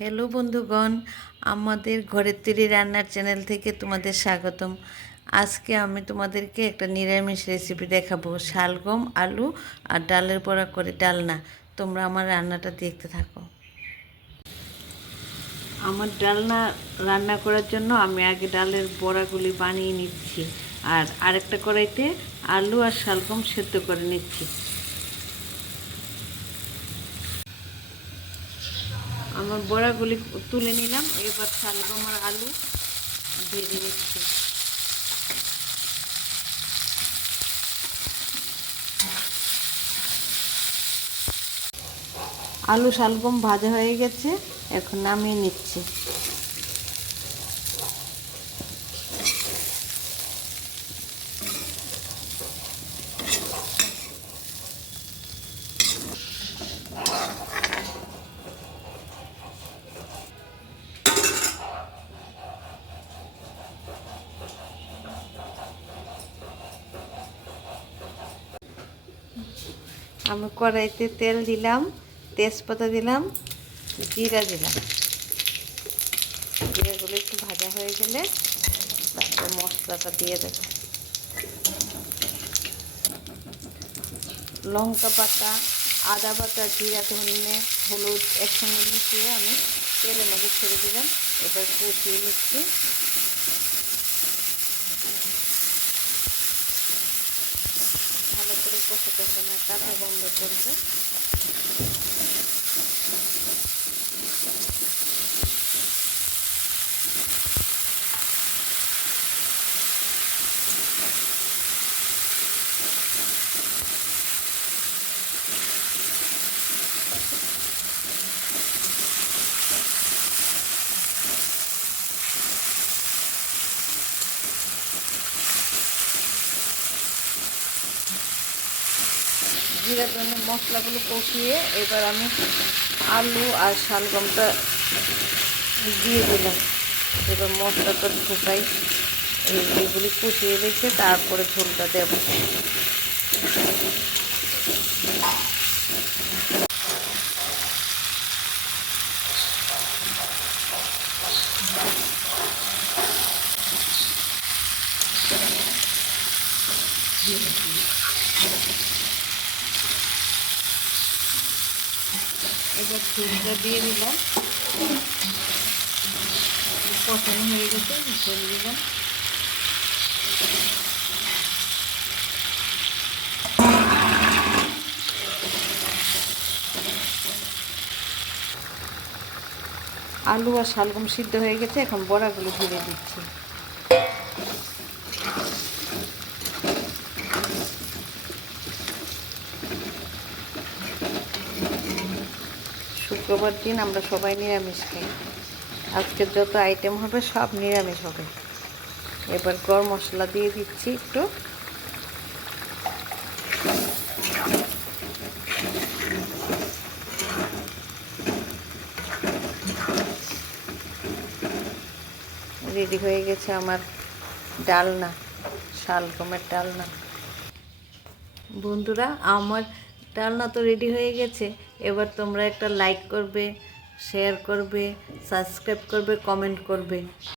Hello বন্ধুগণ, আমাদের ঘরের তৈরি রান্নার চ্যানেল থেকে তোমাদের স্বাগতম। আজকে আমি তোমাদেরকে একটা নিরামিষ রেসিপি দেখাবো, শালগম, আলু আর ডালের বড়া করে ডালনা। তোমরা আমার রান্নাটা দেখতে থাকো। আমার ডালনা রান্না করার জন্য আমি আগে ডালের বড়াগুলি বানিয়ে নিচ্ছি, আর আরেকটা কড়াইতে আলু আর শালগম সেদ্ধ করে নিচ্ছি। আমার বড়াগুলি তুলে নিলাম, এবার শালগম আর আলু ভেজে নিচ্ছি। আলু শালগম ভাজা হয়ে গেছে, এখন নামিয়ে নিচ্ছি। আমি কড়াইতে তেল দিলাম, তেজপাতা দিলাম, জিরা দিলাম। জিরাগুলো একটু ভাজা হয়ে গেলে তারপর মশলাটা দিয়ে দেব। লঙ্কা বাটা, আদা বাটা, জিরা, ধনে, হলুদ একসঙ্গে মিশিয়ে আমি তেলের মধ্যে ছেড়ে দিলাম। এবার কষিয়ে নিচ্ছি। ভালো করে কষাতে হবে না, কাঁচা গন্ধ করবে। জিরা ধনে মশলাগুলো কষিয়ে এবার আমি আলু আর শালগমটা দিয়ে দিলাম। এবার মশলাটা ঢুকাই, এইগুলি কষিয়ে রেখে তারপরে ঝোলটা দেব। এবার ঝোলটা দিয়ে দিলাম, কষানো হয়ে গেছে, ঝোল দিলাম। আলু আর শালগম সিদ্ধ হয়ে গেছে, এখন বড়াগুলো ঢেলে দিচ্ছি। শুক্রবার দিন আমরা সবাই নিরামিষ খাই। আজকের যত আইটেম হবে সব নিরামিষ হবে। এবার গরম মশলা দিয়ে দিচ্ছি একটু। রেডি হয়ে গেছে আমার ডালনা, শালগমের ডালনা। বন্ধুরা, আমার ডালনা তো রেডি হয়ে গেছে। এবার তোমরা একটা লাইক করবে, শেয়ার করবে, সাবস্ক্রাইব করবে, কমেন্ট করবে।